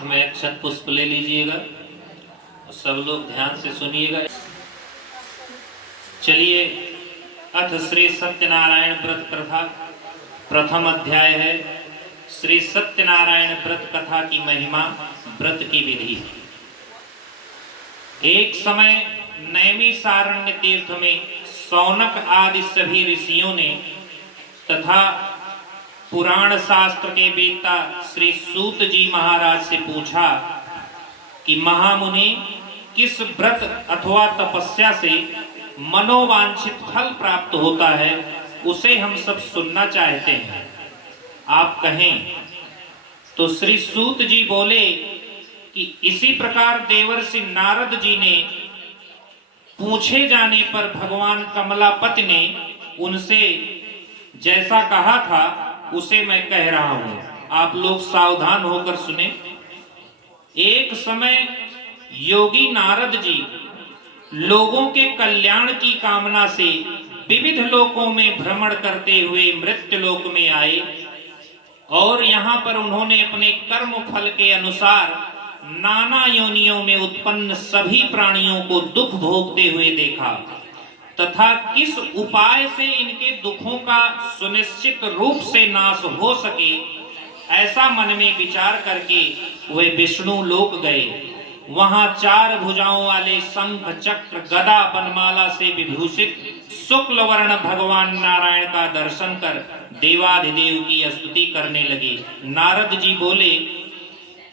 हाथ में अक्षत पुष्प ले लीजिएगा और सब लोग ध्यान से सुनिएगा। चलिए, अथ श्री सत्यनारायण व्रत कथा प्रथम अध्याय है। श्री सत्यनारायण व्रत कथा की महिमा, व्रत की विधि। एक समय नैमिषारण्य तीर्थ में शौनक आदि सभी ऋषियों ने तथा पुराण शास्त्र के वेत्ता श्री सूत जी महाराज से पूछा कि महामुनि, किस व्रत अथवा तपस्या से मनोवांछित फल प्राप्त होता है, उसे हम सब सुनना चाहते हैं, आप कहें। तो श्री सूत जी बोले कि इसी प्रकार देवर्षि नारद जी ने पूछे जाने पर भगवान कमलापति ने उनसे जैसा कहा था उसे मैं कह रहा हूं, आप लोग सावधान होकर सुने। एक समय योगी नारद जी लोगों के कल्याण की कामना से विविध लोकों में भ्रमण करते हुए मृत्यु लोक में आए और यहाँ पर उन्होंने अपने कर्म फल के अनुसार नाना योनियों में उत्पन्न सभी प्राणियों को दुख भोगते हुए देखा तथा किस उपाय से इनके दुखों का सुनिश्चित रूप से नाश हो सके, ऐसा मन में विचार करके वे विष्णु लोक गए। वहां 4 भुजाओं वाले शंख चक्र गदा बनमाला से विभूषित शुक्ल वर्ण भगवान नारायण का दर्शन कर देवाधिदेव की स्तुति करने लगे। नारद जी बोले,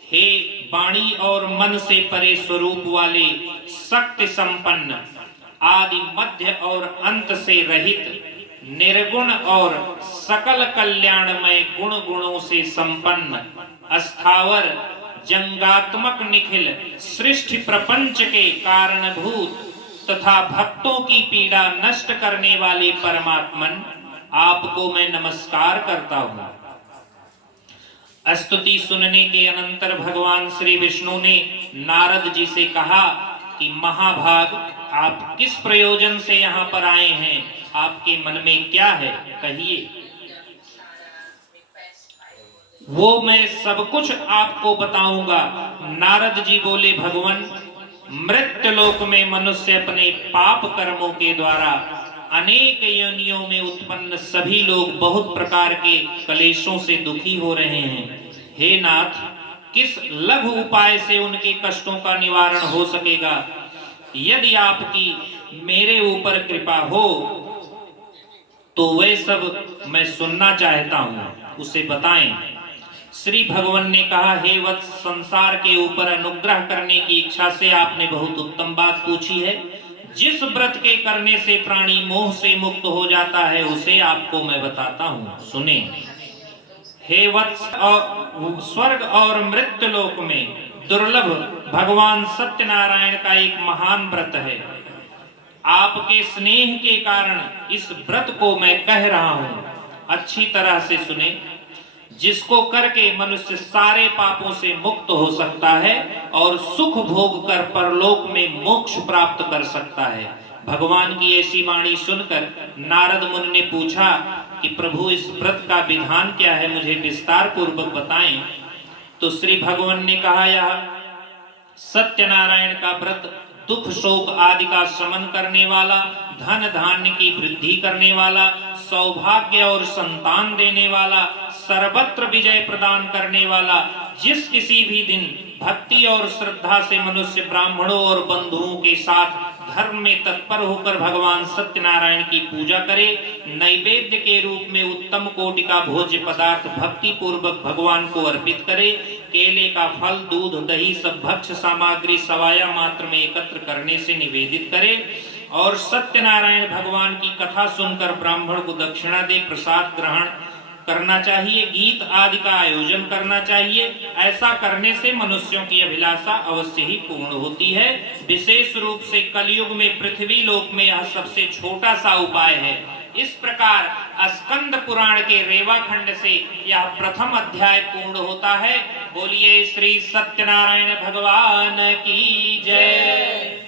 हे वाणी और मन से परे स्वरूप वाले शक्ति संपन्न, आदि मध्य और अंत से रहित, निर्गुण और सकल कल्याणमय गुण गुणों से संपन्न, अस्थावर जंगात्मक निखिल सृष्टि प्रपंच के कारणभूत तथा भक्तों की पीड़ा नष्ट करने वाले परमात्मन, आपको मैं नमस्कार करता हूँ। स्तुति सुनने के अनंतर भगवान श्री विष्णु ने नारद जी से कहा कि महाभाग, आप किस प्रयोजन से यहाँ पर आए हैं, आपके मन में क्या है, कहिए। वो मैं सब कुछ आपको बताऊंगा। नारद जी बोले, भगवान, मृत्यु लोक में मनुष्य अपने पाप कर्मों के द्वारा अनेक योनियों में उत्पन्न सभी लोग बहुत प्रकार के क्लेशों से दुखी हो रहे हैं। हे नाथ, किस लघु उपाय से उनके कष्टों का निवारण हो सकेगा? यदि आपकी मेरे ऊपर कृपा हो तो वे सब मैं सुनना चाहता हूँ, उसे बताएं। श्री भगवान ने कहा, हे वत्स, संसार के ऊपर अनुग्रह करने की इच्छा से आपने बहुत उत्तम बात पूछी है। जिस व्रत के करने से प्राणी मोह से मुक्त हो जाता है उसे आपको मैं बताता हूँ, सुने। हे वत्स, स्वर्ग और मृत्यु लोक में दुर्लभ भगवान सत्यनारायण का एक महान व्रत है। आपके स्नेह के कारण इस व्रत को मैं कह रहा हूँ, अच्छी तरह से सुने। जिसको करके मनुष्य सारे पापों से मुक्त हो सकता है और सुख भोग कर परलोक में मोक्ष प्राप्त कर सकता है। भगवान की ऐसी वाणी सुनकर नारद मुनि ने पूछा कि प्रभु, इस व्रत का विधान क्या है, मुझे विस्तार पूर्वक बताएं। तो श्री भगवान ने कहा, यह सत्यनारायण का व्रत दुख शोक आदि का शमन करने वाला, धन धान्य की वृद्धि करने वाला, सौभाग्य और संतान देने वाला, सर्वत्र विजय प्रदान करने वाला, जिस किसी भी दिन भक्ति और श्रद्धा से मनुष्य ब्राह्मणों और बंधुओं के साथ धर्म में तत्पर होकर भगवान सत्यनारायण की पूजा करे, नैवेद्य के रूप में उत्तम कोटि का भोज्य पदार्थ भक्ति पूर्वक भगवान को अर्पित करे, केले का फल, दूध, दही सब भक्ष्य सामग्री सवाया मात्र में एकत्र करने से निवेदित करे और सत्यनारायण भगवान की कथा सुनकर ब्राह्मण को दक्षिणा दे, प्रसाद ग्रहण करना चाहिए, गीत आदि का आयोजन करना चाहिए। ऐसा करने से मनुष्यों की अभिलाषा अवश्य ही पूर्ण होती है। विशेष रूप से कलयुग में पृथ्वी लोक में यह सबसे छोटा सा उपाय है। इस प्रकार स्कंद पुराण के रेवा खंड से यह प्रथम अध्याय पूर्ण होता है। बोलिए श्री सत्यनारायण भगवान की जय।